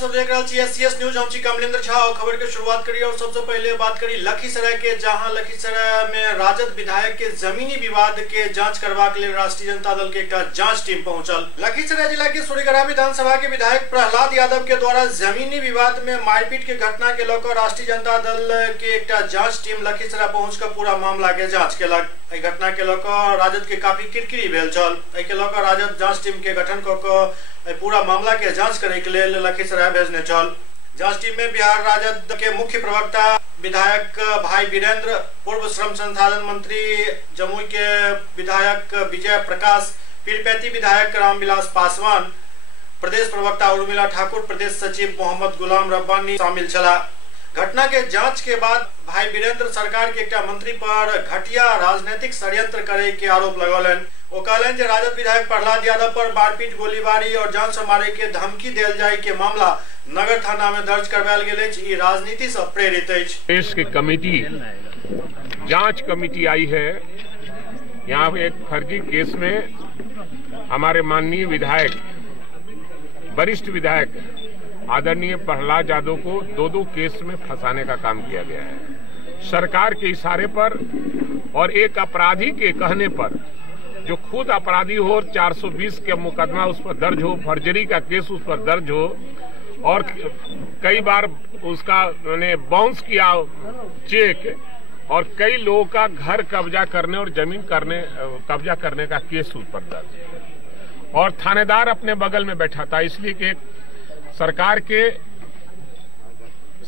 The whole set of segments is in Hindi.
सब देख रहे हैं CS न्यूज। हम कमलेंद्र झा और खबर की शुरुआत करिए और सबसे पहले बात करी लखीसराय के, जहां लखीसराय में राजद विधायक के जमीनी विवाद के जांच करवा के लिए राष्ट्रीय जनता दल के एक जांच टीम पहुंचल। लखीसराय जिला के सूर्यगढ़ा विधानसभा के विधायक प्रहलाद यादव के द्वारा जमीनी विवाद में मारपीट के घटना के लेकर राष्ट्रीय जनता दल के एक जांच टीम लखीसराय पहुंचकर पूरा मामला के जांच केलक। घटना के लेकर राजद के काफी किरकिरी भेल छल। एके लेकर राजद जांच टीम के गठन क पूरा मामला के जांच करे के लिए लखीसराय भेजने चल। जांच टीम में बिहार राजद के मुख्य प्रवक्ता विधायक भाई वीरेंद्र, पूर्व श्रम संसाधन मंत्री जमुई के विधायक विजय प्रकाश, पीरपैती विधायक रामविलास पासवान, प्रदेश प्रवक्ता उर्मिला ठाकुर, प्रदेश सचिव मोहम्मद गुलाम रब्बानी शामिल छला। घटना के जांच के बाद भाई वीरेंद्र सरकार के एक मंत्री पर घटिया राजनीतिक षड्यंत्र करे के आरोप लगौलन। वो कहलन जे राजद विधायक प्रहलाद यादव पर मारपीट, गोलीबारी और जान से मारे के धमकी देल जाए के मामला नगर थाना में दर्ज करवायल गेल अछि। ई राजनीति से प्रेरित अछि। देश के कमेटी जांच कमेटी आई है। यहाँ एक फर्जी केस में हमारे माननीय विधायक, वरिष्ठ विधायक आदरणीय प्रहलाद यादव को दो केस में फंसाने का काम किया गया है। सरकार के इशारे पर और एक अपराधी के कहने पर, जो खुद अपराधी हो और 420 के मुकदमा उस पर दर्ज हो, फर्जरी का केस उस पर दर्ज हो और कई बार उसका मैंने बाउंस किया चेक और कई लोगों का घर कब्जा करने और जमीन कब्जा करने का केस उस पर दर्ज और थानेदार अपने बगल में बैठा था। इसलिए कि सरकार के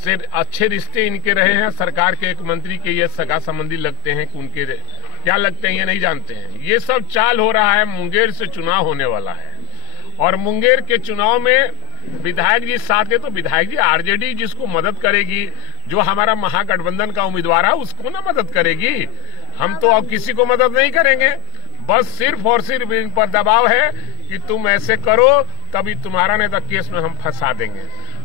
से अच्छे रिश्ते इनके रहे हैं। सरकार के एक मंत्री के ये सगा संबंधी लगते हैं कि उनके क्या लगते हैं ये नहीं जानते हैं। ये सब चाल हो रहा है। मुंगेर से चुनाव होने वाला है और मुंगेर के चुनाव में विधायक जी साथ है तो विधायक जी आरजेडी जिसको मदद करेगी, जो हमारा महागठबंधन का उम्मीदवार है उसको ना मदद करेगी। हम तो अब किसी को मदद नहीं करेंगे। बस सिर्फ और सिर्फ इन पर दबाव है कि तुम ऐसे करो तभी तुम्हारा नहीं तो केस में हम फंसा देंगे।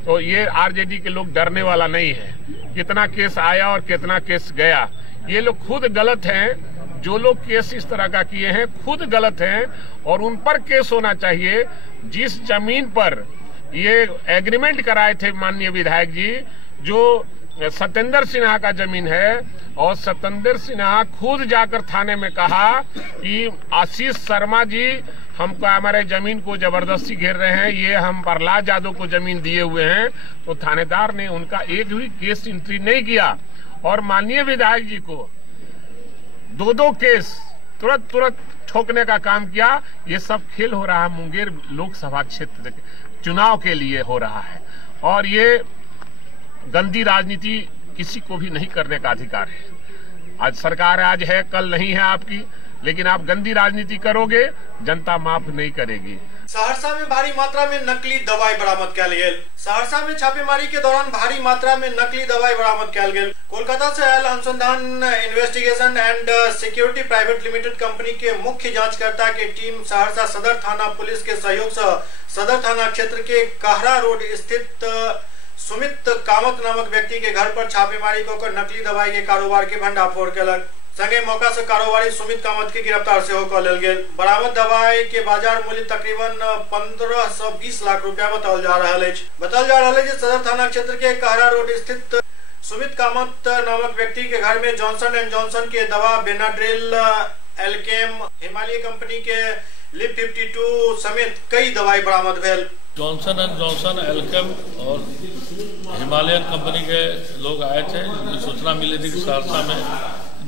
तो ये आरजेडी के लोग डरने वाला नहीं है। कितना केस आया और कितना केस गया, ये लोग खुद गलत हैं। जो लोग केस इस तरह का किए हैं खुद गलत हैं और उन पर केस होना चाहिए। जिस जमीन पर ये एग्रीमेंट कराए थे माननीय विधायक जी, जो सत्येंद्र सिन्हा का जमीन है, और सत्येंद्र सिन्हा खुद जाकर थाने में कहा कि आशीष शर्मा जी हमको हमारे जमीन को जबरदस्ती घेर रहे हैं, ये हम प्रहलाद यादव को जमीन दिए हुए हैं। तो थानेदार ने उनका एक भी केस एंट्री नहीं किया और माननीय विधायक जी को दो केस तुरंत ठोकने का काम किया। ये सब खेल हो रहा है मुंगेर लोकसभा क्षेत्र चुनाव के लिए हो रहा है और ये गंदी राजनीति किसी को भी नहीं करने का अधिकार है। आज सरकार आज है, कल नहीं है आपकी, लेकिन आप गंदी राजनीति करोगे जनता माफ नहीं करेगी। सहरसा में भारी मात्रा में नकली दवाई बरामद किया गेल। सहरसा में छापेमारी के दौरान भारी मात्रा में नकली दवाई बरामद किया गेल। कोलकाता से आयल अनुसंधान investigation and security private limited company के मुख्य जांचकर्ता की टीम सहरसा सदर थाना पुलिस के सहयोग से सदर थाना क्षेत्र के कहरा रोड स्थित सुमित कामत नामक व्यक्ति के घर पर छापेमारी कर नकली दवाई के कारोबार के भंडाफोड़ केलक। संगे मौका से कारोबारी सुमित कामत के गिरफ्तार से होकर लेल गेल। बरामद दवाई के बाजार मूल्य तकरीबन 1520 लाख रुपया बताल जा रहा है। सदर थाना क्षेत्र के कहरा रोड स्थित सुमित कामत नामक व्यक्ति के घर में जॉनसन एंड जॉनसन के दवा बेनाड्रिल, एल्केम, हिमालय कंपनी के लिप 52 समेत कई दवाई बरामद भेल। जॉनसन एंड जॉनसन, एल्केम और हिमालयन कंपनी के लोग आए थे। सूचना मिली थी कि सहरसा में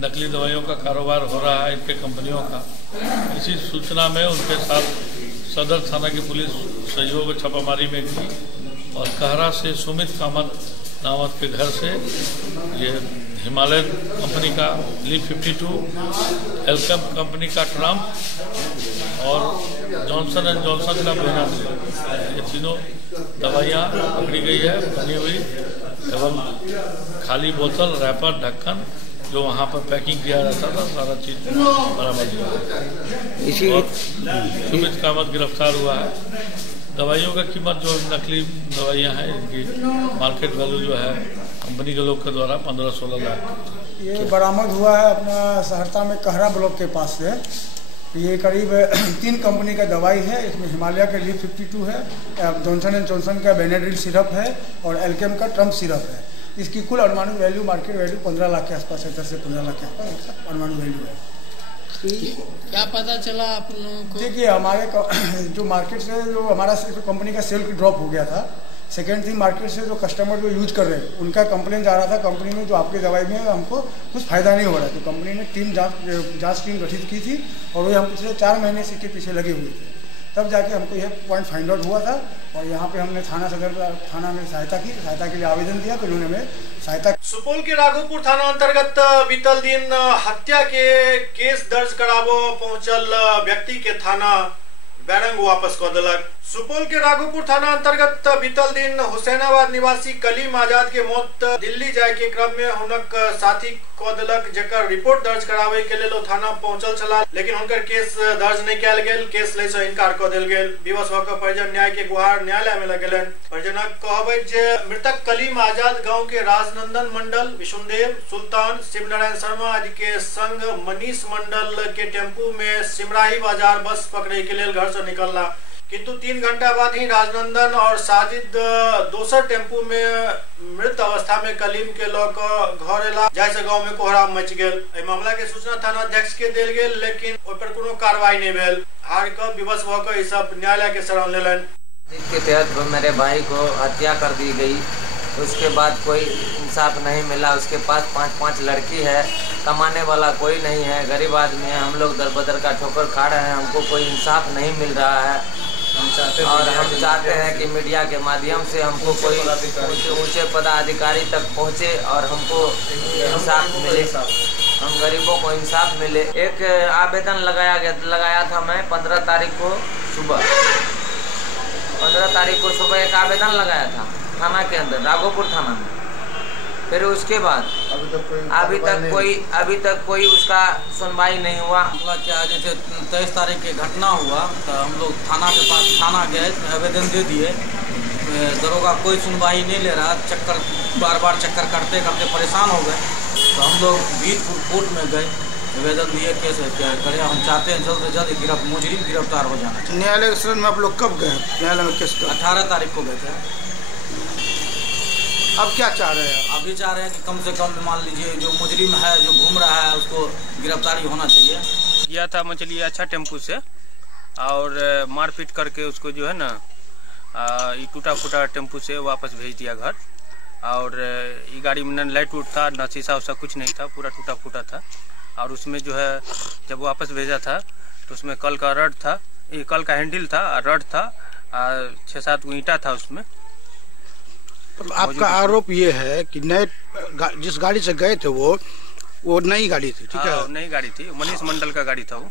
नकली दवाइयों का कारोबार हो रहा है इनके कंपनियों का। इसी सूचना में उनके साथ सदर थाना की पुलिस सहयोग छापामारी में की और कहरा से सुमित कामत नामक के घर से ये हिमालयन कंपनी का लिप 52, एल्केम कंपनी का ट्रम्प और जॉनसन एंड जॉनसन का बेनाड्रिल, ये तीनों दवाइयाँ पकड़ी गई है बनी हुई एवं खाली बोतल, रैपर, ढक्कन जो वहाँ पर पैकिंग किया जाता था सारा चीज बरामद हुआ और सुमित कामत गिरफ्तार हुआ है। दवाइयों का कीमत जो नकली दवाइयाँ हैं इनकी मार्केट वैल्यू जो है कंपनी के लोग के द्वारा 15-16 लाख ये बरामद हुआ है अपना सहरसा में कहरा ब्लॉक के पास से। ये करीब 3 कंपनी का दवाई है। इसमें हिमालय का लीफ 52 है, जॉनसन एंड जॉनसन का बेनाड्रिल सिरप है और एल्केम का ट्रम्प सिरप है। इसकी कुल अनुमानित वैल्यू, मार्केट वैल्यू 15 लाख के आसपास है, 10 से 15 लाख के आसपास अनुमानित वैल्यू है। क्या पता चला आप लोगों को? देखिए, हमारे जो मार्केट से जो हमारा कंपनी का सेल ड्रॉप हो गया था। सेकेंड थिंग, मार्केट से जो कस्टमर जो यूज कर रहे हैं उनका कंप्लेन जा रहा था कंपनी में जो आपकी दवाई में हमको कुछ फायदा नहीं हो रहा है। तो कंपनी ने जांच टीम गठित की थी और वे हम पिछले 4 महीने से इसके पीछे लगे हुए थे। तब जाके हमको यह पॉइंट फाइंड आउट हुआ था और यहाँ पे हमने थाना में सहायता के लिए आवेदन दिया, तो उन्होंने हमें सहायता। सुपौल के राघोपुर थाना अंतर्गत बीतल दिन हत्या के केस दर्ज कराबो पहुंचल व्यक्ति के थाना बैरंग वापस कऽ देलक। सुपौल के राघोपुर थाना अंतर्गत बीतल दिन हुसैनाबाद निवासी कलीम आजाद के मौत दिल्ली जाय के क्रम में हुनक साथी कऽ देलक, जेकर रिपोर्ट दर्ज कराबे के लेल थाना पहुंचल छला, लेकिन हुनकर केस दर्ज नहीं कयल गेल। केस लै से इनकार कऽ देल गेल। विवश भऽ कऽ परिजन न्याय के गुहार न्यायालय में लगेलनि। परिजनक कहबै जे मृतक कलीम आजाद गांव के राजनंदन मंडल, विष्णुदेव, सुल्तान, शिवनारायण शर्मा आदि के संग मनीष मंडल के टेम्पू में सिमराही बाजार बस पकड़े के लेल घर से निकलला, किंतु 3 घंटा बाद ही राजनंदन और साजिद दोसर टेम्पू में मृत अवस्था में कलीम के लऽ कऽ घर एला, जाहि से गांव में कोहराम मच गेल। एहि मामला के सूचना थाना अध्यक्ष के देल गेल, लेकिन ओहि पर कोनो कार्रवाई नहीं भेल। हार कऽ विवश भऽ कऽ ई सब न्यायालय के शरण लेलनि। जिसके तहत मेरे भाई को हत्या कर दी गई, उसके बाद कोई इंसाफ नहीं मिला। उसके पास 5 लड़की है, कमाने वाला कोई नहीं है, गरीब आदमी है। हम लोग दर बदर का ठोकर खा रहे हैं, हमको कोई इंसाफ नहीं मिल रहा है। हम चाहते हैं कि मीडिया के माध्यम से हमको कोई ऊंचे पदाधिकारी तक पहुंचे और हमको इंसाफ मिले, हम गरीबों को इंसाफ मिले। एक आवेदन लगाया था मैं 15 तारीख को सुबह, 15 तारीख को सुबह एक आवेदन लगाया था थाना के अंदर, राघोपुर थाना में। फिर उसके बाद अभी तक कोई उसका सुनवाई नहीं हुआ। क्या जैसे 23 तारीख की घटना हुआ तो हम लोग थाना के पास थाना गए, आवेदन दे दिए। दरोगा कोई सुनवाई नहीं ले रहा, बार बार चक्कर करते करते परेशान हो गए। तो हम लोग वीरपुर कोर्ट में गए, आवेदन दिए, केस करें। हम चाहते हैं जल्द से जल्द मुजरिम गिरफ्तार हो जाना। न्यायालय के शरण में आप लोग कब गए? न्यायालय में केस 18 तारीख को गए थे। अब क्या चाह रहे हैं? अभी चाह रहे हैं कि कम से कम मान लीजिए जो मुजरिम है, जो घूम रहा है, उसको गिरफ्तारी होना चाहिए। किया था मछली अच्छा टेम्पू से और मारपीट करके उसको जो है ना टूटा फूटा टेम्पू से वापस भेज दिया घर। और ये गाड़ी में न लाइट उठ था, न शीशा उसा कुछ नहीं था, पूरा टूटा फूटा था। और उसमें जो है जब वापस भेजा था तो उसमें कल का रड था, ये कल का हैंडल था, रड था, 6-7 ईंटा था उसमें। आपका आरोप ये है कि नए जिस गाड़ी से गए थे वो नई गाड़ी थी, ठीक है? नई गाड़ी थी, मनीष मंडल का गाड़ी था वो।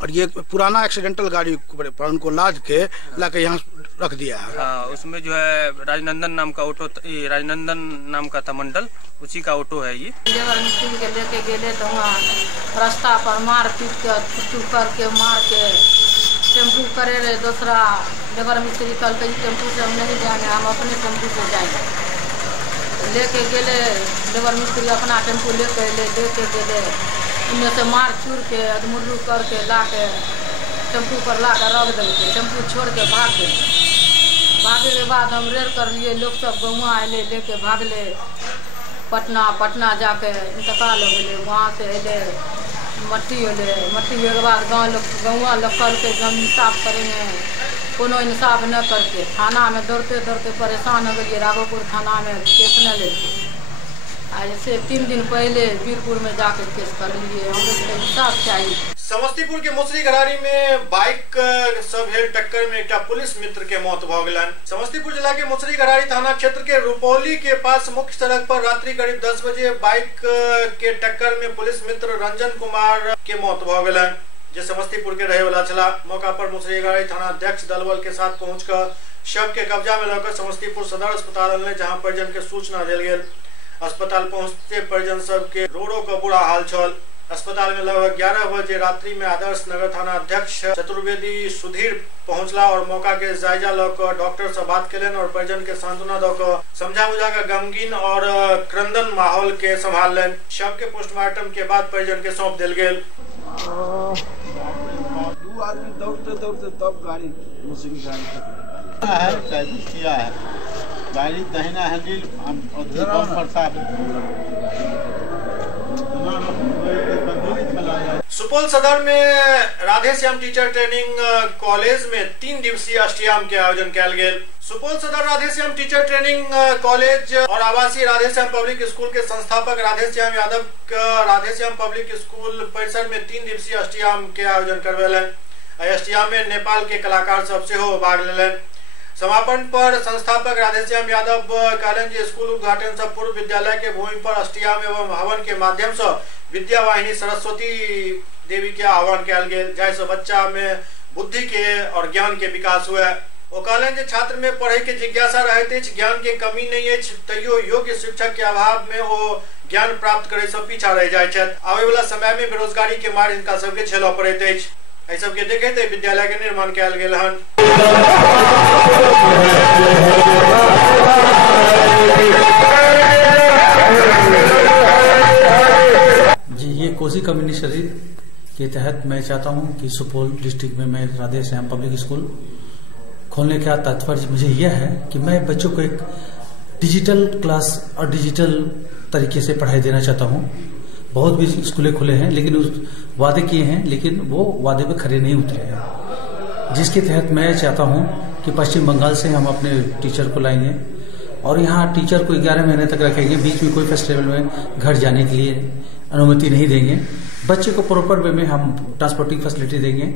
और ये पुराना एक्सीडेंटल गाड़ी पर उनको लाद के लाके यहाँ रख दिया है। हाँ, उसमें जो है राजनंदन नाम का ऑटो, राजनंदन नाम का था मंडल, उसी का ऑटो है ये। लेबर मिस्त्री के लेके गए तो वहाँ रास्ता पर मार पीट के करके मार के टेम्पू करे रहे। दूसरा लेबर मिस्त्री कल के टेम्पू से हम नहीं जाएंगे, हम अपने टेम्पू से जाएंगे। लेके गए लेबर मिस्त्री अपना टेम्पू लेके गए, उनमें से मार चूर के अधमुर्रू करके ला के टेम्पू पर ला कर रख देंगे। टेम्पू छोड़ के भागे के बाद हम रेड कर लिए। लोग सब गौवा अले, लेके भागले पटना जाके इंतकाल हो गए। वहाँ से अले मट्टी होले के बाद गौवा लोग के जमीन साफ करेंगे, कोनो इंसाफ न करके थाना में दौड़ते परेशान हो गए। राघोपुर थाना में केस न लेके ऐसे 3 दिन पहले वीरपुर में जाकर केस कर लिए। हम लोग इंसाफ चाहिए। समस्तीपुर के मुसरी घरारी में बाइक सब हेल टक्कर में एक पुलिस मित्र के मौत भ गलन। समस्तीपुर जिला के मुसरी घरारी थाना क्षेत्र के रुपौली के पास मुख्य सड़क पर रात्रि करीब 10 बजे बाइक के टक्कर में पुलिस मित्र रंजन कुमार के मौत भ गलन, जो समस्तीपुर के रहे वाला चला। मौका पर मुसरी घरारी थाना अध्यक्ष दलबल के साथ पहुंचकर शव के कब्जा में लेकर समस्तीपुर सदर अस्पताल ले, जहाँ परिजन के सूचना दिल गई। अस्पताल पहुंचते परिजन सब के रो का बुरा हाल छल। अस्पताल में लगभग 11 बजे रात्रि में आदर्श नगर थाना अध्यक्ष चतुर्वेदी सुधीर पहुंचला और मौका के जायजा लेकर डॉक्टर से बात कलन और परिजन के सांत्वना देकर समझा बुझा कर गमगीन और क्रंदन माहौल के संभाल लेन। शव के पोस्टमार्टम के बाद परिजन के सौंप दिल गेल। आदमी दौड़ते दौड़ते तब गाड़ी मुश्किल किया है। गाड़ी दहिना हैंडल सुपौल सदर में Radhe Shyam teacher training college में 3 दिवसीय अष्टयाम के आयोजन किया गया। सुपौल सदर Radhe Shyam teacher training college और आवासीय राधे श्याम पब्लिक स्कूल के संस्थापक राधे श्याम यादव राधे श्याम पब्लिक स्कूल परिसर में 3 दिवसीय अष्टयाम के आयोजन करवेलन। अष्टयाम में नेपाल के कलाकार सबसे हो भाग लेलन। समापन पर संस्थापक राधेश्याम यादव कहलन जे स्कूल उद्घाटन से पूर्व विद्यालय के भूमि पर अष्टयाम एवं हवन के माध्यम से विद्या वाहिनी सरस्वती देवी के आह्वान किया गेल, जैसे बच्चा में बुद्धि के और ज्ञान के विकास हुआ। वो कहलन जे छात्र में पढ़े के जिज्ञासा रहते, ज्ञान के कमी नहीं है, तैयो योग्य शिक्षक के अभाव में वो ज्ञान प्राप्त करे से पीछा रह जाए। आवे वाला समय में बेरोजगारी के मार इनका सबके झेलो पड़े। ऐ सबके देखे विद्यालय के निर्माण किया गेल हन। जी, ये कोसी कम्युनिटी शरीर के तहत मैं चाहता हूं कि सुपौल डिस्ट्रिक्ट में मैं राधे श्याम पब्लिक स्कूल खोलने का तात्पर्य मुझे यह है कि मैं बच्चों को एक डिजिटल क्लास और डिजिटल तरीके से पढ़ाई देना चाहता हूं। बहुत भी स्कूलें खुले हैं, लेकिन उस वादे किए हैं, लेकिन वो वादे पे खरे नहीं उतरे हैं। जिसके तहत मैं चाहता हूं कि पश्चिम बंगाल से हम अपने टीचर को लाएंगे और यहाँ टीचर को 11 महीने तक रखेंगे। बीच में कोई फेस्टिवल में घर जाने के लिए अनुमति नहीं देंगे। बच्चे को प्रॉपर वे में हम ट्रांसपोर्टिंग फैसिलिटी देंगे,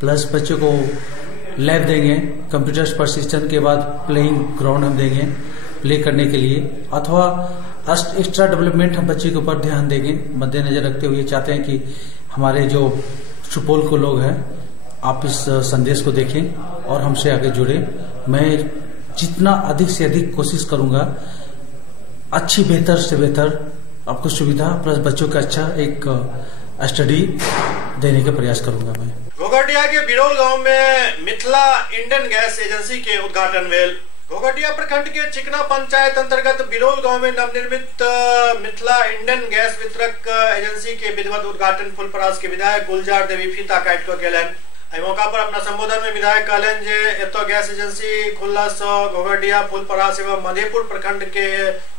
प्लस बच्चे को लैब देंगे, कंप्यूटर प्रशिक्षण के बाद प्लेइंग ग्राउंड हम देंगे प्ले करने के लिए, अथवा एक्स्ट्रा डेवलपमेंट हम बच्चे के ऊपर ध्यान देंगे। मद्देनजर रखते हुए चाहते हैं कि हमारे जो सुपौल को लोग हैं, आप इस संदेश को देखें और हमसे आगे जुड़े। मैं जितना अधिक से अधिक कोशिश करूंगा अच्छी बेहतर से बेहतर आपको सुविधा प्लस बच्चों का अच्छा एक स्टडी देने का प्रयास करूंगा। मैं घोघटिया के बिरोल गांव में मिथिला इंडियन गैस एजेंसी के उद्घाटन भेल। घोघटिया प्रखंड के चिकना पंचायत अंतर्गत बिरोल गांव में नवनिर्मित मिथिला इंडियन गैस वितरक एजेंसी के विधिवत उद्घाटन फुलपरास के विधायक गुलजार देवी फीता काट को केलन। एहि मौका पर अपना संबोधन में विधायक कहलन जे एतो गैस एजेंसी खुलला से घोघटिया फुलपरास एवं मधेपुर प्रखंड के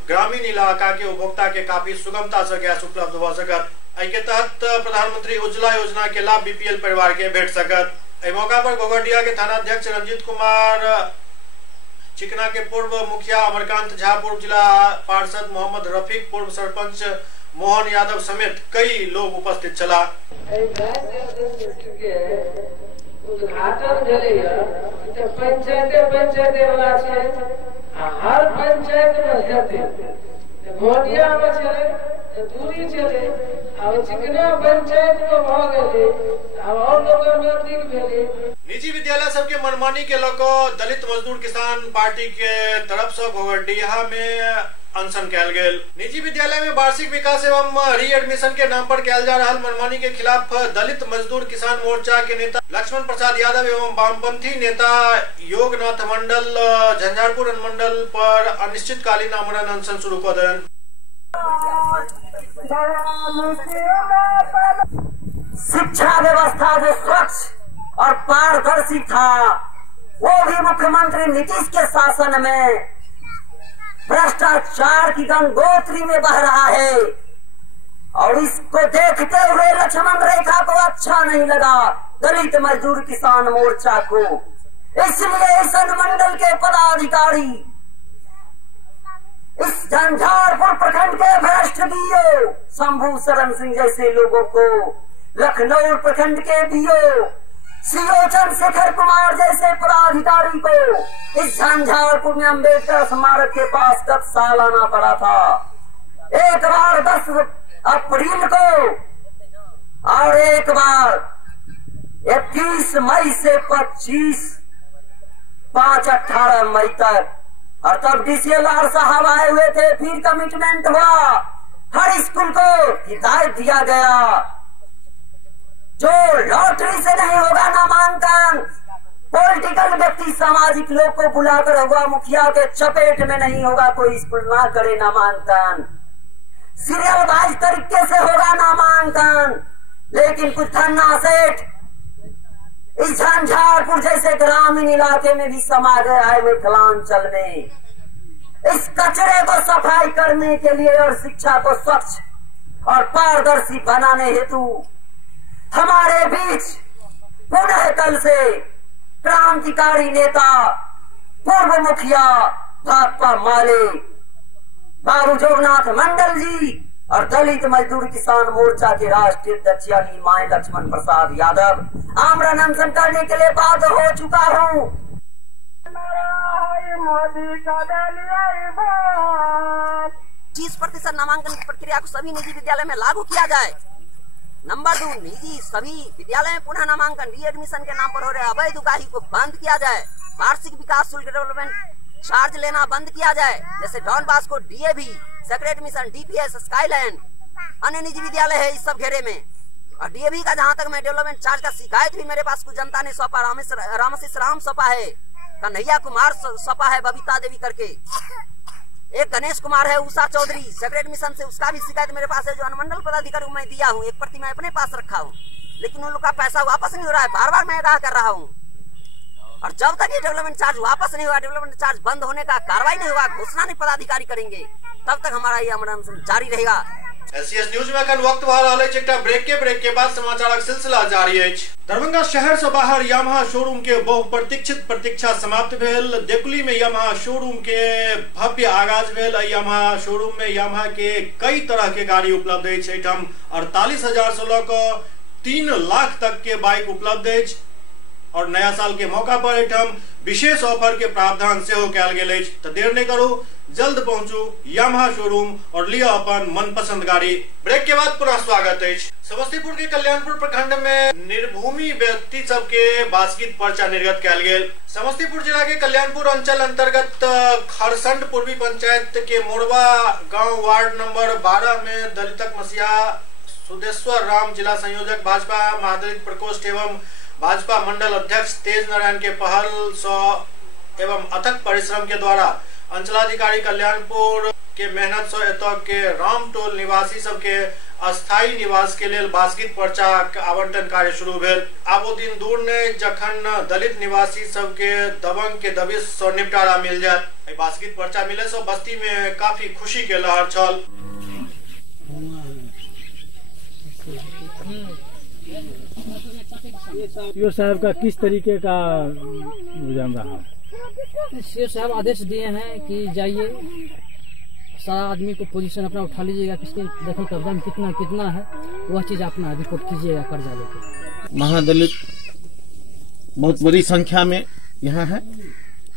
ग्रामीण इलाका के उपभोक्ता के काफी सुगमता से गैस उपलब्ध हो सकत। एहि के तहत प्रधानमंत्री उज्ज्वला योजना के लाभ बीपीएल परिवार के भेट सकत। एहि मौका पर घोघटिया के थाना अध्यक्ष रंजीत कुमार, चिकना के पूर्व मुखिया अमरकांत झा, पूर्व जिला पार्षद मोहम्मद रफीक, पूर्व सरपंच मोहन यादव समेत कई लोग उपस्थित चला। हर पंचायत में हेतै घोटिया में चले दूरी चले अब चिकना पंचायत में भ गेलै अब और लोग नजदीक भेलै। निजी विद्यालय सबके मनमानी के लको दलित मजदूर किसान पार्टी के तरफ से घोघटिया में अनशन कयल गेल। निजी विद्यालय में वार्षिक विकास एवं रीएडमिशन के नाम पर कयल जा रहा मनमानी के खिलाफ दलित मजदूर किसान मोर्चा के नेता लक्ष्मण प्रसाद यादव एवं वामपंथी नेता योगनाथ मंडल झंझारपुर अनुमंडल पर अनिश्चितकालीन आमरण अनशन शुरू कर देन। शिक्षा व्यवस्था जो स्वच्छ और पारदर्शी था, वो भी मुख्यमंत्री नीतीश के शासन में भ्रष्टाचार की गंगोत्री में बह रहा है और इसको देखते हुए लक्ष्मण रेखा को अच्छा नहीं लगा दलित मजदूर किसान मोर्चा को। इसलिए इस अनुमंडल के पदाधिकारी इस झंझारपुर प्रखंड के भ्रष्ट डीओ शंभू शरण सिंह जैसे लोगों को, लखनऊ प्रखंड के डीओ सीओ चंद्रशेखर कुमार जैसे पदाधिकारी को इस झंझारपुर में अम्बेडकर स्मारक के पास कब साल आना पड़ा था। एक बार 10 अप्रैल को और एक बार 21 मई से 5-18 मई तक, और तब डीसीएलआर साहब आए हुए थे। फिर कमिटमेंट हुआ, हर स्कूल को हिदायत दिया गया जो लॉटरी से नहीं होगा नामांकन, पॉलिटिकल व्यक्ति सामाजिक लोग को बुलाकर होगा, मुखिया के चपेट में नहीं होगा, कोई स्कूल ना करे नामांकन, सीरियल वाइज तरीके से होगा नामांकन। लेकिन कुछ धन्ना सेठ इस झंझारपुर जैसे ग्रामीण इलाके में भी समा गया है मिथिलांचल में। इस कचरे को सफाई करने के लिए और शिक्षा को स्वच्छ और पारदर्शी बनाने हेतु हमारे बीच पुनः कल से क्रांतिकारी नेता पूर्व मुखिया भाकपा माले बाबू जोगनाथ मंडल जी और दलित मजदूर किसान मोर्चा के राष्ट्रीय अध्यक्ष यानी माई लक्ष्मण प्रसाद यादव आमरण अनशन करने के लिए बाध्य हो चुका हूँ। 20% नामांकन की प्रक्रिया को सभी निजी विद्यालय में लागू किया जाए। नंबर 2, निजी सभी विद्यालय में पुनः नामांकन री एडमिशन के नाम पर हो रहे अवैध उगाही को बंद किया जाए। वार्षिक विकास शुल्क डेवलपमेंट चार्ज लेना बंद किया जाए, जैसे Don Bosco, DAV, sacred mission, DPS, Skyland, अन्य निजी विद्यालय है इस सब घेरे में। और डीएवी का जहां तक मैं डेवलपमेंट चार्ज का शिकायत भी मेरे पास कुछ जनता ने सौंपा, रामशिष राम सौंपा है, कन्हैया कुमार सौंपा है, बबीता देवी करके, एक गणेश कुमार है, उषा चौधरी सेक्रेट मिशन से, उसका भी शिकायत मेरे पास है जो अनुमंडल पदाधिकारी को मैं दिया हूँ। एक प्रति मैं अपने पास रखा हूँ, लेकिन उन लोग का पैसा वापस नहीं हो रहा है। बार बार मैं आगाह कर रहा हूँ। और जब तक ये डेवलपमेंट चार्ज वापस नहीं हुआ, डेवलपमेंट चार्ज बंद होने का कार्रवाई नहीं हुआ, घोषणा नहीं पदाधिकारी करेंगे, तब तक हमारा ये आंदोलन जारी रहेगा। एससीएस न्यूज में अखन वक्त भऽ रहल अछि। एकटा ब्रेक के बाद समाचारक सिलसिला जारी अछि। दरभंगा शहर से बाहर यामाहा शोरूम के बहुप्रतीक्षित प्रतीक्षा समाप्त भेल। देकुली में यामाहा शोरूम के भव्य आगाज भेल। यामाहा शोरूम में यामाहा के कई तरह के गाड़ी उपलब्ध अछि। एहिठाम 48,000 से लऽ कऽ 3 लाख तक के बाइक उपलब्ध अछि और नया साल के मौका पर एहिठाम विशेष ऑफर के प्रावधान सेहो कयल गेल अछि। तो देर नहीं करू, जल्द पहुंचू यामाहा शोरूम और लिया अपन मनपसंद गाड़ी। ब्रेक के बाद पुनः स्वागत है। समस्तीपुर के कल्याणपुर प्रखंड में निर्भूमि व्यक्ति सब के बास्किट पर्चा निर्गत कयल गेल। समस्तीपुर जिला के कल्याणपुर अंचल अंतर्गत खरसंड पूर्वी पंचायत के मोरवा गांव वार्ड नंबर 12 में दलितक मसीहा सुदेश्वर राम जिला संयोजक भाजपा महादलित प्रकोष्ठ एवं भाजपा मंडल अध्यक्ष तेज नारायण के पहल एवं अथक परिश्रम के द्वारा अंचलाधिकारी कल्याणपुर के मेहनत से एतऽ के रामटोल निवासी सब के अस्थायी निवास के लिए बास्किट पर्चा आवंटन कार्य शुरू भेल। आब ओ दिन दूर नहीं जखन दलित निवासी सब के दबंग के दबिश से निपटारा मिल जाए। बास्किट पर्चा मिले से बस्ती में काफी खुशी के लहर छल। सीओ साहब का किस तरीके का रुझान रहा? सीओ साहब आदेश दिए हैं कि जाइए सारा आदमी को पोजीशन अपना उठा लीजिएगा, किसके देखो कब्जा में कितना कितना है, वह चीज अपना रिपोर्ट कीजिएगा कर्जा लेकर। महादलित बहुत बड़ी संख्या में यहाँ है,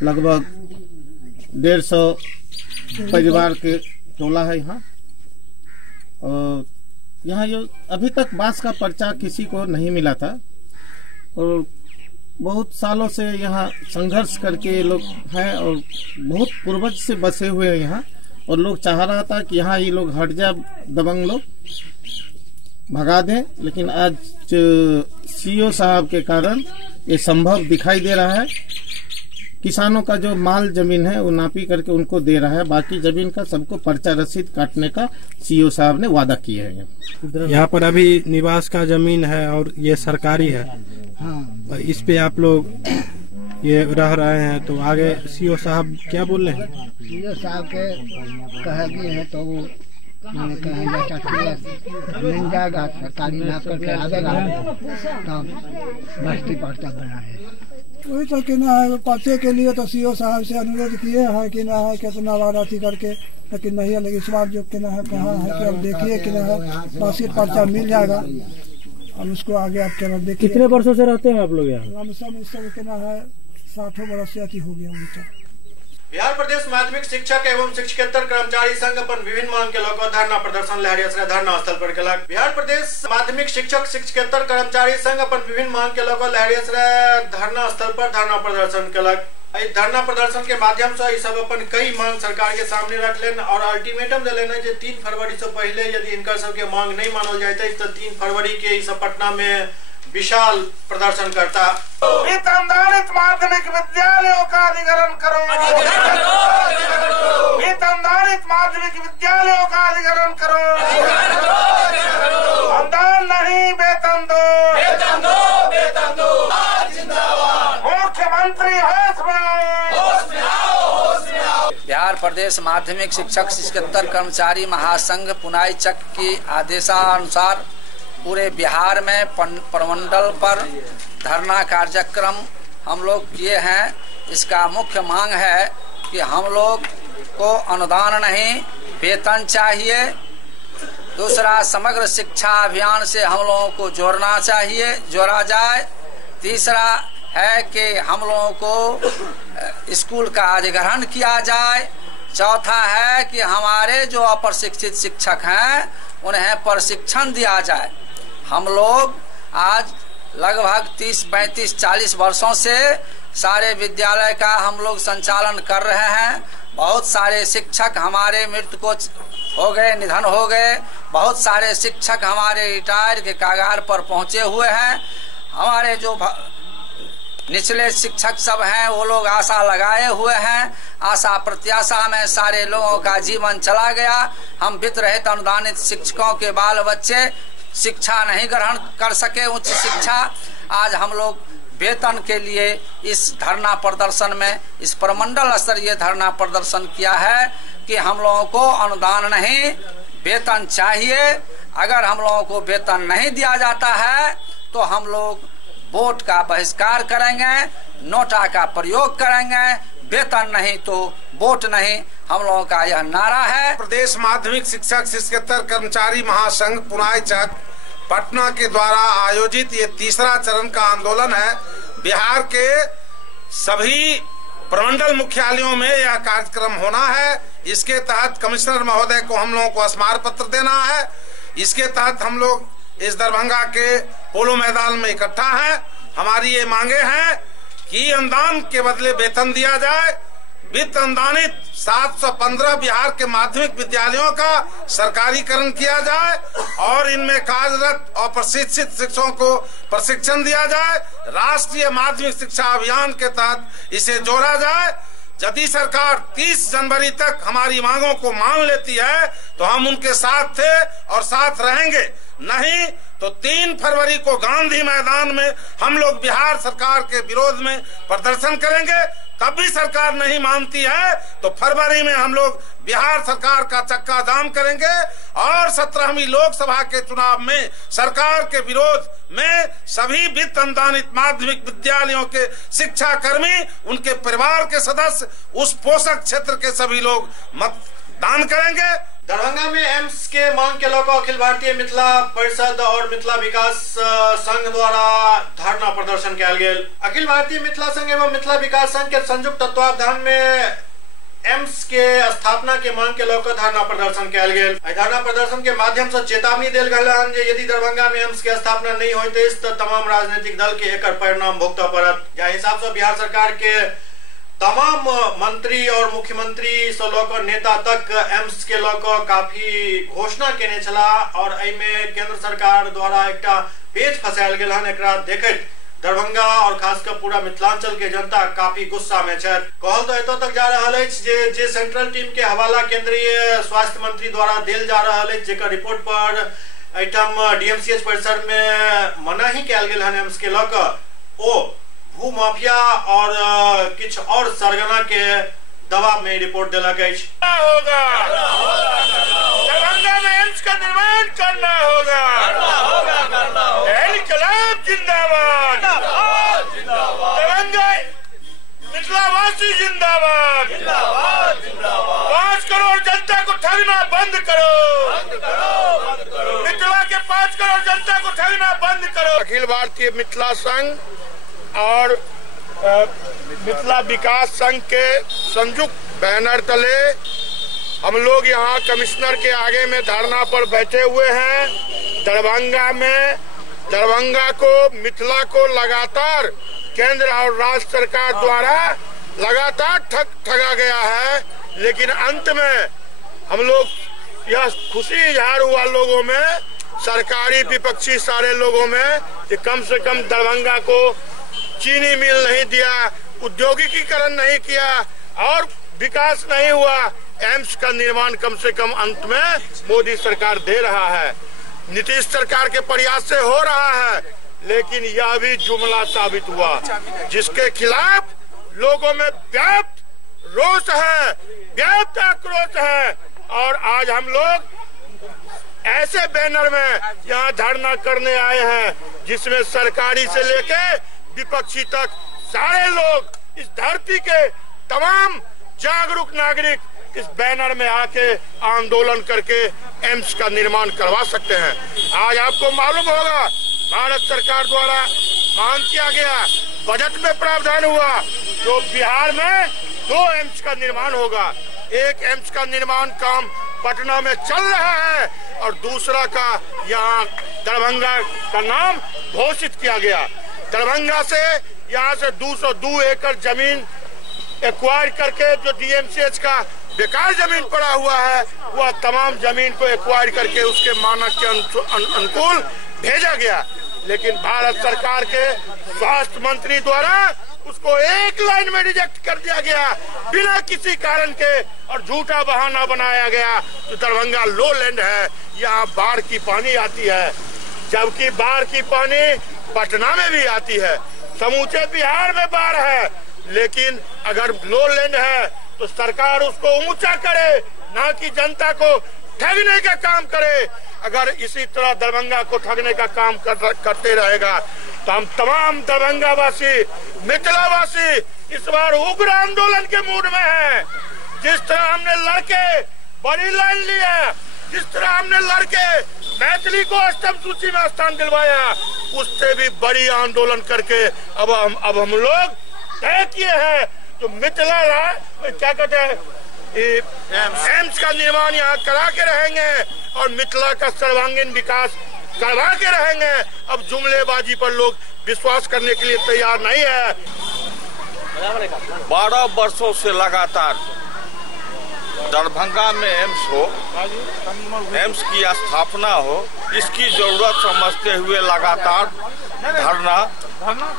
लगभग 150 परिवार के टोला है यहाँ। और यहाँ जो अभी तक बांस का पर्चा किसी को नहीं मिला था और बहुत सालों से यहाँ संघर्ष करके लोग हैं और बहुत पूर्वज से बसे हुए हैं यहाँ। और लोग चाह रहा था कि यहाँ ये लोग हट जाए, दबंग लोग भगा दें, लेकिन आज सीओ साहब के कारण ये संभव दिखाई दे रहा है। किसानों का जो माल जमीन है वो नापी करके उनको दे रहा है, बाकी जमीन का सबको पर्चा रसीद काटने का सीओ साहब ने वादा किया है। यहाँ पर अभी निवास का जमीन है और ये सरकारी है। हाँ। इस पे आप लोग ये रह रहे हैं, तो आगे सीओ साहब क्या बोल रहे हैं? सीओ साहब के कह दिए हैं तो वो मैंने कहा मिल जाएगा, सरकारी ना करके आवेगा तब बस्ती पर्चा बना है। वही तो कि ना है पर्चे के लिए तो सीओ साहब से अनुरोध किए हैं कि ना है कितना बार अथी करके, लेकिन नहीं है। लेकिन इस बार जो कि ना है कहा है कि अब देखिए कि ना है बास्किट पर्चा मिल जाएगा, हम उसको आगे आप केवल देखिए। कितने वर्षों से रहते हैं आप लोग यहाँ? हम सब इस समय के ना है 60 वर्ष से अति हो गया उनका। बिहार प्रदेश माध्यमिक शिक्षक एवं शिक्षकेतर कर्मचारी संघ अपन विभिन्न मांग के लऽ कऽ धरना प्रदर्शन लहरियासराय धरना स्थल पर केलक। बिहार प्रदेश माध्यमिक शिक्षक शिक्षकेतर कर्मचारी संघ अपन विभिन्न मांग के लऽ कऽ लहरियासराय धरना स्थल पर धरना प्रदर्शन केलक। इस धरना प्रदर्शन के माध्यम से सब अपन कई मांग सरकार के सामने रख लेन और अल्टीमेटम दे लेन जे 3 फरवरी से पहले यदि इनकर सबके मांग नहीं मानल जाते तो 3 फरवरी के सब पटना में विशाल प्रदर्शन करता। अनुदानित माध्यमिक विद्यालयों का अधिग्रहण करो। अनुदानित माध्यमिक विद्यालयों का अधिग्रहण करो। अनुदान नहीं, वेतन दो। वेतन दो, वेतन दो। मंत्री होश में आओ। बिहार प्रदेश माध्यमिक शिक्षक शिक्षकेतर कर्मचारी महासंघ पुनाई चक की आदेशानुसार पूरे बिहार में प्रमंडल पर धरना कार्यक्रम हम लोग किए हैं। इसका मुख्य मांग है कि हम लोग को अनुदान नहीं, वेतन चाहिए। दूसरा, समग्र शिक्षा अभियान से हम लोगों को जोड़ा जाए। तीसरा है कि हम लोगों को स्कूल का अधिग्रहण किया जाए। चौथा है कि हमारे जो अप्रशिक्षित शिक्षक हैं उन्हें प्रशिक्षण दिया जाए। हम लोग आज लगभग 30, 35, 40 वर्षों से सारे विद्यालय का हम लोग संचालन कर रहे हैं। बहुत सारे शिक्षक हमारे मृत्यु हो गए, निधन हो गए। बहुत सारे शिक्षक हमारे रिटायर के कागार पर पहुंचे हुए हैं। हमारे जो निचले शिक्षक सब हैं वो लोग आशा लगाए हुए हैं। आशा प्रत्याशा में सारे लोगों का जीवन चला गया। हम वित्त रहित अनुदानित शिक्षकों के बाल बच्चे शिक्षा नहीं ग्रहण कर सके, उच्च शिक्षा। आज हम लोग वेतन के लिए इस धरना प्रदर्शन में, इस प्रमंडल स्तरीय धरना प्रदर्शन किया है कि हम लोगों को अनुदान नहीं, वेतन चाहिए। अगर हम लोगों को वेतन नहीं दिया जाता है तो हम लोग वोट का बहिष्कार करेंगे, नोटा का प्रयोग करेंगे। वेतन नहीं तो वोट नहीं, हम लोगों का यह नारा है। प्रदेश माध्यमिक शिक्षक शिक्षकेतर कर्मचारी महासंघ पुनाई चक पटना के द्वारा आयोजित ये तीसरा चरण का आंदोलन है। बिहार के सभी प्रमंडल मुख्यालयों में यह कार्यक्रम होना है। इसके तहत कमिश्नर महोदय को हम लोगों को स्मारक पत्र देना है। इसके तहत हम लोग इस दरभंगा के पोलो मैदान में इकट्ठा हैं। हमारी ये मांगे हैं कि अनुदान के बदले वेतन दिया जाए। वित्त अनुदानित 715 बिहार के माध्यमिक विद्यालयों का सरकारीकरण किया जाए और इनमें कार्यरत और प्रशिक्षित शिक्षकों को प्रशिक्षण दिया जाए। राष्ट्रीय माध्यमिक शिक्षा अभियान के तहत इसे जोड़ा जाए। यदि सरकार 30 जनवरी तक हमारी मांगों को मान लेती है तो हम उनके साथ थे और साथ रहेंगे। नहीं तो 3 फरवरी को गांधी मैदान में हम लोग बिहार सरकार के विरोध में प्रदर्शन करेंगे। तब भी सरकार नहीं मानती है तो फरवरी में हम लोग बिहार सरकार का चक्का जाम करेंगे और 17वीं लोकसभा के चुनाव में सरकार के विरोध में सभी वित्त अनुदानित माध्यमिक विद्यालयों के शिक्षा कर्मी, उनके परिवार के सदस्य, उस पोषक क्षेत्र के सभी लोग मतदान करेंगे। दरभंगा में एम्स के मांग के लेकर अखिल भारतीय मिथिला परिषद और मिथिला विकास संघ द्वारा धरना प्रदर्शन किया गया। अखिल भारतीय मिथिला संघ एवं मिथिला विकास संघ के संयुक्त तत्वावधान में एम्स के स्थापना के मांग के लेकर धरना प्रदर्शन किया गया। धरना प्रदर्शन के माध्यम से चेतावनी दिल गई यदि दरभंगा में एम्स के स्थापना नहीं होते तो तमाम राजनीतिक दल के एक परिणाम भुगत पड़त। जहाँ हिसाब से बिहार सरकार के तमाम मंत्री और मुख्यमंत्री से लेकर नेता तक एम्स के लेकर काफी घोषणा केने छला और एमे केंद्र सरकार द्वारा एक पेज फंसायल गेल हन। एकरा देखैत दरभंगा और खासकर पूरा मिथिलांचल के जनता काफी गुस्सा में है। कहल तो एतो तक जा रहा है जे सेंट्रल टीम के हवाला केंद्रीय स्वास्थ्य मंत्री द्वारा दिल जा रहा है, जेकर रिपोर्ट पर आइटम डीएमसीएच परिसर में मनाही कयल गेल हन एम्स के लेकर ओ भू माफिया और कुछ और सरगना के दबाव में रिपोर्ट दिला गई। होगा दरभंगा में एम्स का निर्माण करना होगा। इनकलाब जिंदाबाद, दरभंगा मिथिलावासी जिंदाबाद। 5 करोड़ जनता को ठगना बंद करो। मिथिला के 5 करोड़ जनता को ठगना बंद करो। अखिल भारतीय मिथिला संघ और मिथिला विकास संघ के संयुक्त बैनर तले हम लोग यहाँ कमिश्नर के आगे में धरना पर बैठे हुए हैं। दरभंगा में दरभंगा को, मिथिला को लगातार केंद्र और राज्य सरकार द्वारा लगातार ठगा गया है। लेकिन अंत में हम लोग यह खुशी इजहार हुआ लोगों में, सरकारी विपक्षी सारे लोगों में, कि कम से कम दरभंगा को चीनी मिल नहीं दिया, औद्योगिकीकरण नहीं किया और विकास नहीं हुआ। एम्स का निर्माण कम से कम अंत में मोदी सरकार दे रहा है, नीतीश सरकार के प्रयास से हो रहा है। लेकिन यह भी जुमला साबित हुआ, जिसके खिलाफ लोगों में व्याप्त रोष है, व्याप्त आक्रोश है। और आज हम लोग ऐसे बैनर में यहाँ धरना करने आए हैं जिसमें सरकारी से लेके विपक्षी तक सारे लोग, इस धरती के तमाम जागरूक नागरिक इस बैनर में आके आंदोलन करके एम्स का निर्माण करवा सकते हैं। आज आपको मालूम होगा भारत सरकार द्वारा मांग किया गया, बजट में प्रावधान हुआ, जो बिहार में 2 एम्स का निर्माण होगा। एक एम्स का निर्माण काम पटना में चल रहा है और दूसरा का यहाँ दरभंगा का नाम घोषित किया गया। दरभंगा से यहाँ से 202 एकड़ जमीन एक्वायर करके जो डीएमसीएच का बेकार जमीन पड़ा हुआ है, वह तमाम जमीन को एक्वायर करके उसके मानक के अनुकूल भेजा गया। लेकिन भारत सरकार के स्वास्थ्य मंत्री द्वारा उसको एक लाइन में रिजेक्ट कर दिया गया बिना किसी कारण के, और झूठा बहाना बनाया गया जो दरभंगा लो लैंड है, यहाँ बाढ़ की पानी आती है, जबकि बाढ़ की पानी पटना में भी आती है, समूचे बिहार में बाढ़ है। लेकिन अगर लो लैंड है तो सरकार उसको ऊंचा करे, ना कि जनता को ठगने का काम करे। अगर इसी तरह दरभंगा को ठगने का काम करते रहेगा तो हम तमाम दरभंगा वासी, मिथिला वासी इस बार उग्र आंदोलन के मूड में हैं। जिस तरह हमने लड़के बड़ी लाइन लिया, जिस तरह हमने लड़के मैथिली को अष्टम सूची में स्थान दिलवाया, उससे भी बड़ी आंदोलन करके अब हम लोग तय किए हैं तो मिथिला क्या कहते हैं एम्स का निर्माण यहाँ करा के रहेंगे और मिथिला का सर्वांगीण विकास करवा के रहेंगे। अब जुमलेबाजी पर लोग विश्वास करने के लिए तैयार नहीं है। 12 वर्षों से लगातार दरभंगा में एम्स हो, एम्स की स्थापना हो, इसकी जरूरत समझते हुए लगातार धरना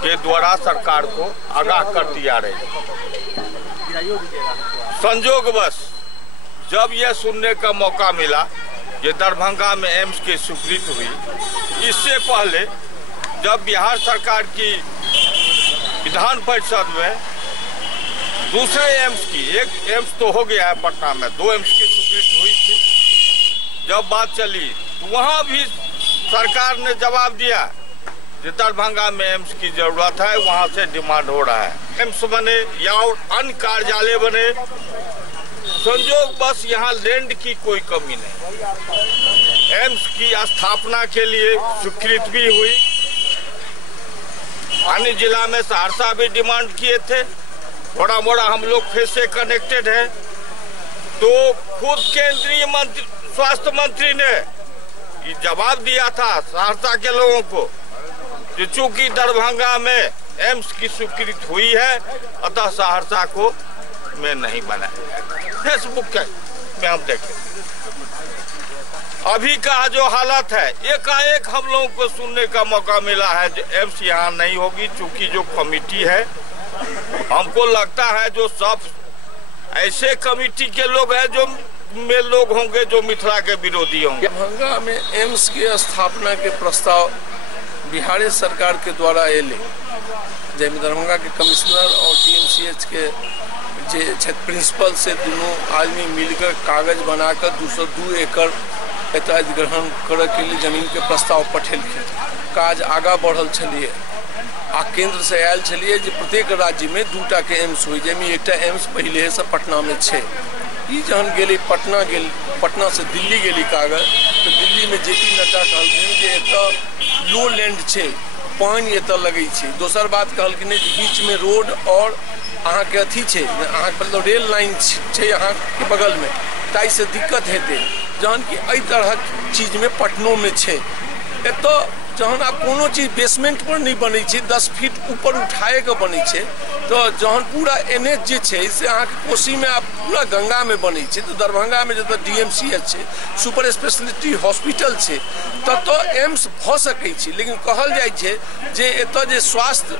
के द्वारा सरकार को आगाह कर दिया रही। संजोगवश जब यह सुनने का मौका मिला कि दरभंगा में एम्स की स्वीकृति हुई, इससे पहले जब बिहार सरकार की विधान परिषद में दूसरे एम्स की, एक एम्स तो हो गया है पटना में, 2 एम्स की स्वीकृति हुई थी, जब बात चली तो वहां भी सरकार ने जवाब दिया कि दरभंगा में एम्स की जरूरत है, वहां से डिमांड हो रहा है। एम्स बने या अन्य कार्यालय बने, संजोग बस यहाँ लैंड की कोई कमी नहीं। एम्स की स्थापना के लिए स्वीकृति भी हुई। अन्य जिला में सहरसा भी डिमांड किए थे, थोड़ा मोड़ा हम लोग फिर से कनेक्टेड है। तो खुद केंद्रीय मंत्री, स्वास्थ्य मंत्री ने ये जवाब दिया था सहरसा के लोगों को कि चूंकि दरभंगा में एम्स की स्वीकृति हुई है अतः सहरसा को में नहीं बना। फेसबुक में हम देखें अभी का जो हालत है, एकाएक हम लोगों को सुनने का मौका मिला है जो एम्स यहाँ नहीं होगी, चूंकि जो कमिटी है, हमको लगता है जो सब ऐसे कमिटी के लोग हैं जो में लोग होंगे जो मिथिला के विरोधी होंगे। दरभंगा में एम्स की स्थापना के प्रस्ताव बिहार सरकार के द्वारा एले, जैसे दरभंगा के कमिश्नर और डीएमसीएच के क्षेत्र प्रिंसिपल से दोनों आदमी मिलकर कागज बनाकर 202 एकड़ अधिग्रहण करे के लिए जमीन के प्रस्ताव पठेलखिन। काज आगा बढ़ल छलिए आ केंद्र से आयल छलिए जे प्रत्येक राज्य में 2टा के एम्स हुई, जैमें एकटा एम्स पहले से पटना में छे। ई जहन गेली पटना से दिल्ली गेली कागज, तो दिल्ली में जेपी नड्डा कहलखिन जे एतऽ लो लैंड छे, पानी एतऽ लगै छै। दोसर बात कहलखिन बीच में रोड और अहाँ के अथी छे, अहाँ मतलब रेल लाइन छे अहाँ के बगल में, ताई से दिक्कत हेतै। जहन कि एहि तरह चीज में पटनो में छे, एतऽ जहन आप कोनो चीज बेसमेंट पर नहीं बनै छै, 10 फीट ऊपर उठाए के बनै छै, तो जहन पूरा एनएच जे छै से अहाँ के कोसी में आप पूरा गंगा में बनै छै, तो दरभंगा में जतऽ डीएमसीएच छै, सुपर स्पेशलिटी हॉस्पिटल छै, ततऽ एम्स भऽ सकै छै। लेकिन कहल जाइ छै जे एतऽ जे स्वास्थ्य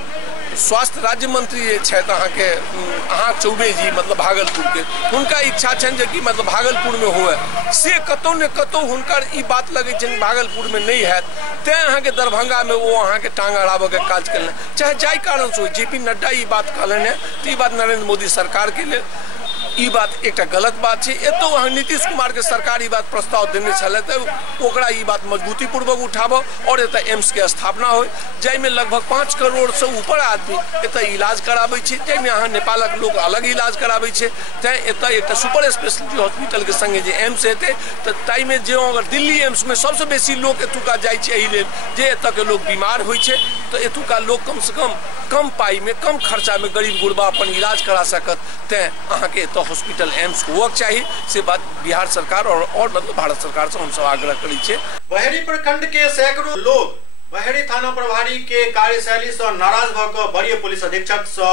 स्वास्थ्य राज्य मंत्री अहाँ चौबे जी मतलब भागलपुर के हुनका इच्छा छनि जे कि मतलब भागलपुर में हुए से कतौ ने कतौ हुनकर ई बात लगे छनि भागलपुर में नहीं हैत तैं अहाँ के दरभंगा में वो अहाँ के टांग अड़ाबे के काज केलनि चाहे जाय कारण से जेपी नड्डा ई बात कहलनि है तो ई बात नरेंद्र मोदी सरकार के लिए ई बात एक गलत बात है। एतो वहाँ नीतीश कुमार के सरकार ई बात प्रस्ताव देने छले तो ओकरा ई बात मजबूती पूर्वक उठाबो और एत एम्स के स्थापना हो जाइमे लगभग 5 करोड़ से ऊपर आदमी एत इलाज कराबे छै जाइमे अहाँ नेपालक लोग अलग इलाज कराबे छै तैं एत एक सुपर स्पेशलिटी हॉस्पिटल के संगे जे एम्स हेते तो ताइमे जे अगर दिल्ली एम्स में सबसे बेसी लोग एतुका जाइ छै एहि लेल जे एत के लोग बीमार होइ छै तो एतुका लोग कम से कम पाई में कम खर्चा में गरीब गुरबा अपन इलाज करा सकत तैं अहाँ के एत हॉस्पिटल एम्स होक चाहिए से बात बिहार सरकार और मतलब भारत सरकार से हम सब आग्रह करी छे। बहेड़ी प्रखंड के सैकड़ों लोग बहेड़ी थाना प्रभारी के कार्यशैली से नाराज भऽ वरीय पुलिस अधीक्षक से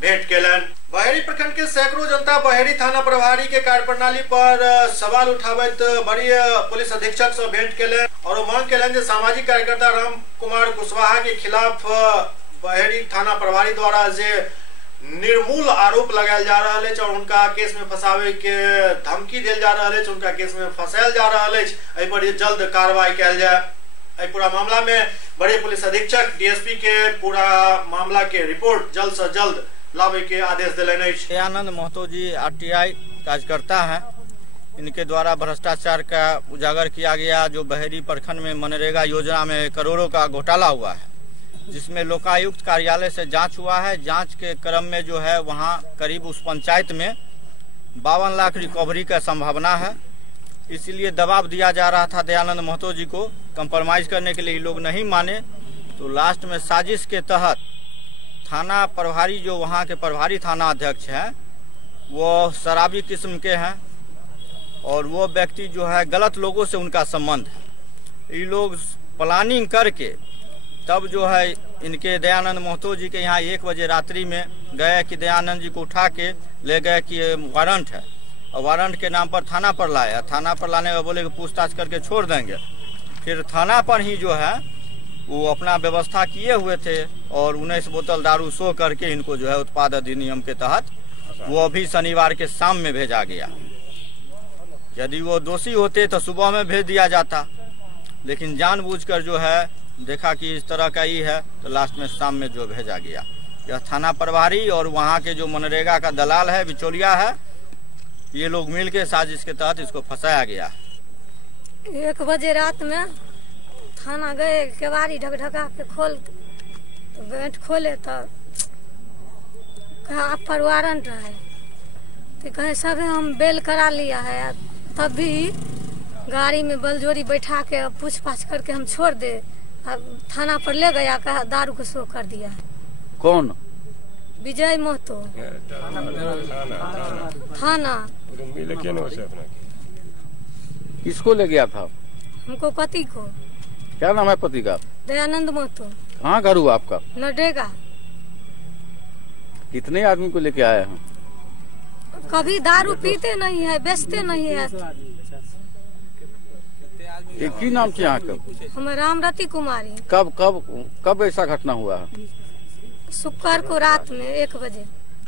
भेंट केलन। बहेड़ी प्रखंड के सैकड़ों जनता बहेड़ी थाना प्रभारी के कार्यप्रणाली पर सवाल उठाबैत वरीय पुलिस अधीक्षक से भेंट केलन और मांग केलन जे सामाजिक कार्यकर्ता राम कुमार कुशवाहा के खिलाफ बहेड़ी थाना प्रभारी द्वारा जे निर्मूल आरोप लगायल जा रहा है और उनका केस में फंसावे के धमकी दिल जा रहा है, उनका केस में फंसायल जा रहा है, पर जल्द कार्रवाई कैल जाए। पूरा मामला में बड़े पुलिस अधीक्षक डीएसपी के पूरा मामला के रिपोर्ट जल्द से जल्द लावे के आदेश दिले। दयानंद महतो जी आरटीआई कार्यकर्ता हैं, इनके द्वारा भ्रष्टाचार का उजागर किया गया जो बहेड़ी प्रखंड में मनरेगा योजना में करोड़ों का घोटाला हुआ है, जिसमें लोकायुक्त कार्यालय से जांच हुआ है। जांच के क्रम में जो है वहां करीब उस पंचायत में 52 लाख रिकवरी का संभावना है, इसलिए दबाव दिया जा रहा था दयानंद महतो जी को कंप्रोमाइज करने के लिए। ये लोग नहीं माने तो लास्ट में साजिश के तहत थाना प्रभारी जो वहां के प्रभारी थाना अध्यक्ष हैं वो शराबी किस्म के हैं और वो व्यक्ति जो है गलत लोगों से उनका संबंध है। ये लोग प्लानिंग करके तब जो है इनके दयानंद महतो जी के यहाँ 1 बजे रात्रि में गए कि दयानंद जी को उठा के ले गए कि वारंट है और वारंट के नाम पर थाना पर लाया। थाना पर लाने में बोले कि पूछताछ करके छोड़ देंगे। फिर थाना पर ही जो है वो अपना व्यवस्था किए हुए थे और 19 बोतल दारू सो करके इनको जो है उत्पाद अधिनियम के तहत वो अभी शनिवार के शाम में भेजा गया। यदि वो दोषी होते तो सुबह में भेज दिया जाता, लेकिन जानबूझकर जो है देखा कि इस तरह का ही है तो लास्ट में शाम में जो भेजा गया। यह थाना प्रभारी और वहाँ के जो मनरेगा का दलाल है, बिचौलिया है, ये लोग मिलके साजिश के तहत इसको फंसाया गया। 1 बजे रात में थाना गए, केवाड़ी ढकढका के गेट खोले तो कहा आप पर वारंट है, तो कहे सब हम बेल करा लिया है, तब भी गाड़ी में बलजोरी बैठा के पूछ पाछ करके हम छोड़ दे। अब थाना पर ले गया, कहा दारू को शो कर दिया है। कौन? विजय महतो थाना। किसको ले गया था? हमको पति को। क्या नाम है पति का? दयानंद महतो। कहाँ घर हुआ आपका? नरेगा। कितने आदमी को लेके आए हैं? कभी दारू पीते नहीं है, बेचते नहीं है। एक ही नाम थी यहाँ का? हम रामरती कुमारी। कब ऐसा घटना हुआ है? शुक्र को रात में 1 बजे।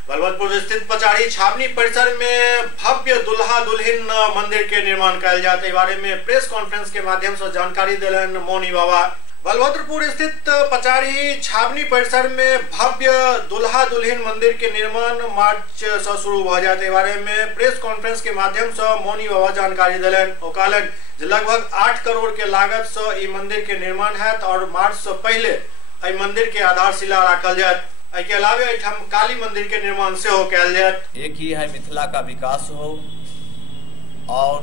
बलवंतपुर स्थित पचाड़ी छावनी परिसर में भव्य दुल्हा दुल्हन मंदिर के निर्माण किया जाते के बारे में प्रेस कॉन्फ्रेंस के माध्यम से जानकारी दिलन मोनी बाबा। बलवंतपुर स्थित पचाड़ी छावनी परिसर में भव्य दुल्हा दुल्हन मंदिर के निर्माण मार्च से शुरू हो जाते के बारे में प्रेस कॉन्फ्रेंस के माध्यम से मोनी बाबा जानकारी दिलन। ओ कहलन लगभग 8 करोड़ के लागत से मंदिर के निर्माण है और मार्च से पहले मंदिर के आधारशिला रखल जाए। के अलावे काली मंदिर के निर्माण से हो कैल जाए। एक ही है मिथिला का विकास हो और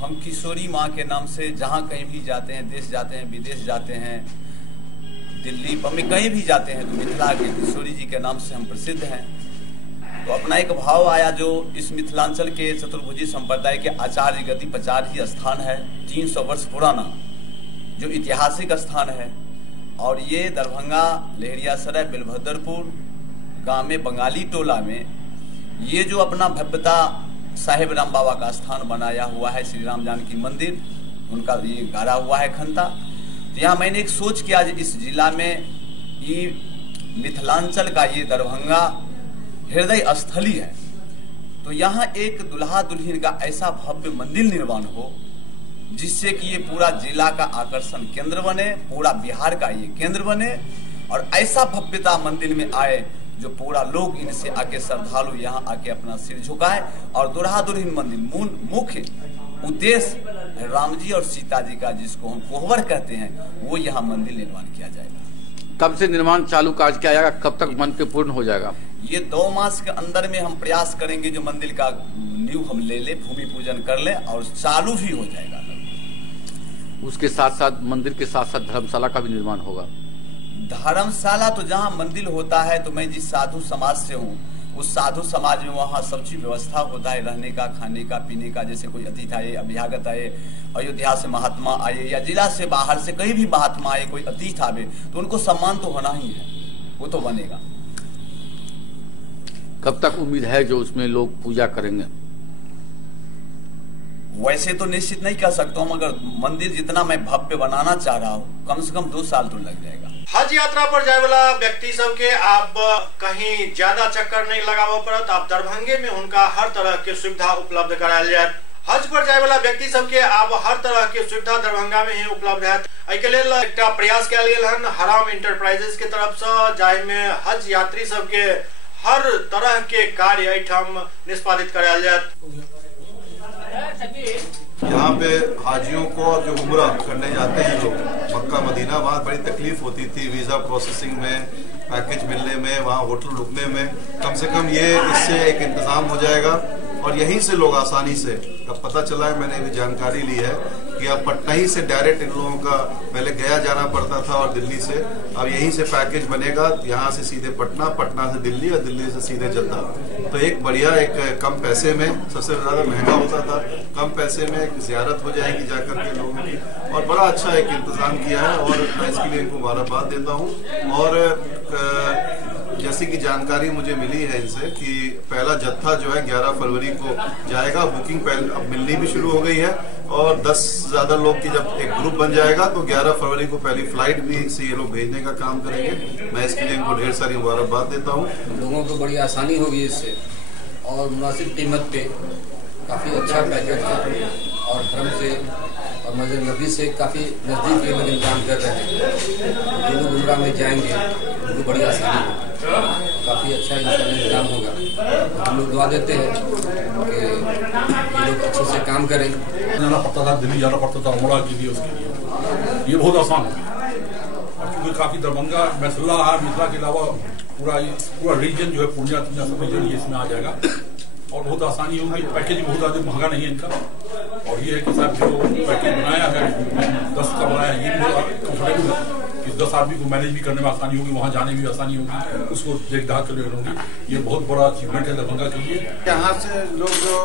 हम किशोरी माँ के नाम से जहाँ कहीं भी जाते हैं, देश जाते हैं, विदेश जाते हैं, दिल्ली बम्बई कहीं भी जाते हैं तो मिथिला के किशोरी जी के नाम से हम प्रसिद्ध हैं। तो अपना एक भाव आया जो इस मिथिलांचल के चतुर्भुजी संप्रदाय के आचार्य गति पचारी स्थान है, 300 वर्ष पुराना जो ऐतिहासिक स्थान है। और ये दरभंगा लहरियासराय बेलभद्रपुर गांव में बंगाली टोला में ये जो अपना भव्यता साहेब राम बाबा का स्थान बनाया हुआ है, श्री राम जानकी मंदिर, उनका ये गाड़ा हुआ है खंता। तो यहाँ मैंने एक सोच किया इस जिला में ये मिथिलांचल का ये दरभंगा हृदय स्थली है, तो यहाँ एक दुल्हा दुल्हन का ऐसा भव्य मंदिर निर्माण हो जिससे कि ये पूरा जिला का आकर्षण केंद्र बने, पूरा बिहार का ये केंद्र बने, और ऐसा भव्यता मंदिर में आए जो पूरा लोग इनसे आके श्रद्धालु यहाँ आके अपना सिर झुकाए। और दुल्हा दुल्हन मंदिर मुख्य उद्देश्य राम जी और सीता जी का, जिसको हम कोहबर कहते हैं, वो यहाँ मंदिर निर्माण किया जाएगा। कब से निर्माण चालू कार्य किया जाएगा, कब तक बन के पूर्ण हो जाएगा? ये 2 मास के अंदर में हम प्रयास करेंगे जो मंदिर का नींव हम ले भूमि पूजन कर ले और चालू भी हो जाएगा। उसके साथ साथ मंदिर के साथ साथ धर्मशाला का भी निर्माण होगा। धर्मशाला तो जहाँ मंदिर होता है, तो मैं जिस साधु समाज से हूँ उस साधु समाज में वहाँ सब चीज व्यवस्था होता है, रहने का, खाने का, पीने का। जैसे कोई अतिथि आए, अभ्यागत आए, अयोध्या से महात्मा आए या जिला से बाहर से कहीं भी महात्मा आए, कोई अतिथि आवे, तो उनको सम्मान तो होना ही है, वो तो बनेगा। कब तक उम्मीद है जो उसमें लोग पूजा करेंगे? वैसे तो निश्चित नहीं कह सकता हूँ, मगर मंदिर जितना मैं भव्य बनाना चाह रहा हूँ, कम से कम 2 साल तो लग जाएगा। हज यात्रा पर जाए वाला व्यक्ति सब के आप कहीं ज्यादा चक्कर नहीं लगावा पड़त, आप दरभंगे में उनका हर तरह के सुविधा उपलब्ध करायल जाए। हज पर जाए वाला व्यक्ति सब के आप हर तरह के सुविधा दरभंगा में ही उपलब्ध है। एके लेल एकटा प्रयास कयल गेल हन हराम इंटरप्राइजेस के तरफ से, जाहि में हज यात्री सब के हर तरह के कार्य एठाम निष्पादित करायल जाए। यहाँ पे हाजियों को जो उम्रा करने जाते हैं लोग मक्का मदीना, वहाँ बड़ी तकलीफ होती थी वीज़ा प्रोसेसिंग में, पैकेज मिलने में, वहाँ होटल रुकने में। कम से कम ये इससे एक इंतज़ाम हो जाएगा और यहीं से लोग आसानी से, अब पता चला है, मैंने भी जानकारी ली है कि अब पटना ही से डायरेक्ट इन लोगों का, पहले गया जाना पड़ता था और दिल्ली से, अब यहीं से पैकेज बनेगा, यहाँ से सीधे पटना, पटना से दिल्ली और दिल्ली से सीधे जद्दा। तो एक बढ़िया, एक कम पैसे में, सबसे ज़्यादा महंगा होता था, कम पैसे में एक ज़ियारत हो जाएगी जाकर के लोगों की, और बड़ा अच्छा एक इंतज़ाम किया है और मैं इसके लिए इनको मुबारकबाद देता हूँ। और जैसी कि जानकारी मुझे मिली है इनसे कि पहला जत्था जो है 11 फरवरी को जाएगा, बुकिंग पहले अब मिलनी भी शुरू हो गई है, और 10 से ज़्यादा लोग की जब एक ग्रुप बन जाएगा तो 11 फरवरी को पहली फ्लाइट भी से ये लोग भेजने का काम करेंगे। मैं इसके लिए इनको ढेर सारी मुबारकबाद देता हूँ। लोगों को बड़ी आसानी होगी इससे, और मुनासिब कीमत पे काफ़ी अच्छा पैकेज है, और हरम से और मस्जिद नबी से काफ़ी नज़दीक ये लोग इंतजाम कर रहे हैं। जो लोग उम्रा में जाएंगे उनको बड़ी आसानी होगी, काफ़ी अच्छा इंतजाम होगा। हम लोग दुआ देते हैं कि ये लोग अच्छे से काम करें। जाना पड़ता था, दिल्ली जाना पड़ता था उम्रा के लिए, उसके लिए ये बहुत आसान है। और क्योंकि काफ़ी दरभंगा मिथिला के अलावा पूरा रीजन जो है पूर्णिया सब रीजन ये इसमें आ जाएगा और बहुत आसानी होगी। पैकेज भी बहुत ज़्यादा महंगा नहीं है इनका, और ये है कि साहब जो पैकेज बनाया है 10 का बनाया है, ये भी बहुत कंफर्टेबल है कि 10 आदमी को मैनेज भी करने में आसानी होगी, वहाँ जाने में भी आसानी होगी, उसको देखभाल करने होगी। ये बहुत बड़ा अचीवमेंट है दरभंगा के लिए। यहाँ से लोग जो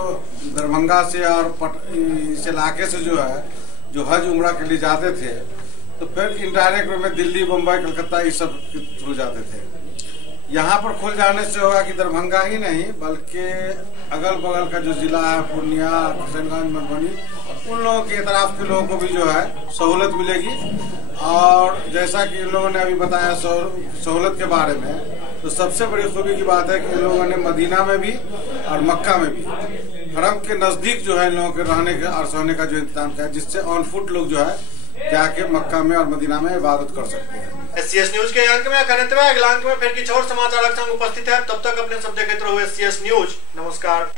दरभंगा से और इस इलाके से जो है जो हज उम्रा के लिए जाते थे, तो फिर इनडायरेक्ट में दिल्ली, मुंबई, कलकत्ता ये सब के थ्रू जाते थे। यहाँ पर खुल जाने से होगा कि दरभंगा ही नहीं बल्कि अगल बगल का जो जिला है, पूर्णिया, किशनगंज, मधुबनी, उन लोगों के तरफ के लोगों को भी जो है सहूलत मिलेगी। और जैसा कि इन लोगों ने अभी बताया सहूलत के बारे में, तो सबसे बड़ी खूबी की बात है कि इन लोगों ने मदीना में भी और मक्का में भी हरम के नजदीक जो है इन लोगों के रहने का और सोने का जो इंतजाम किया है, जिससे ऑन फुट लोग जो है जाके मक्का में और मदीना में इबादत कर सकते हैं। SCS न्यूज के अंक में अगला अंक में फिर कुछ और समाचार संग उपस्थित है। तब तक अपने सब देखते रहो SCS न्यूज। नमस्कार।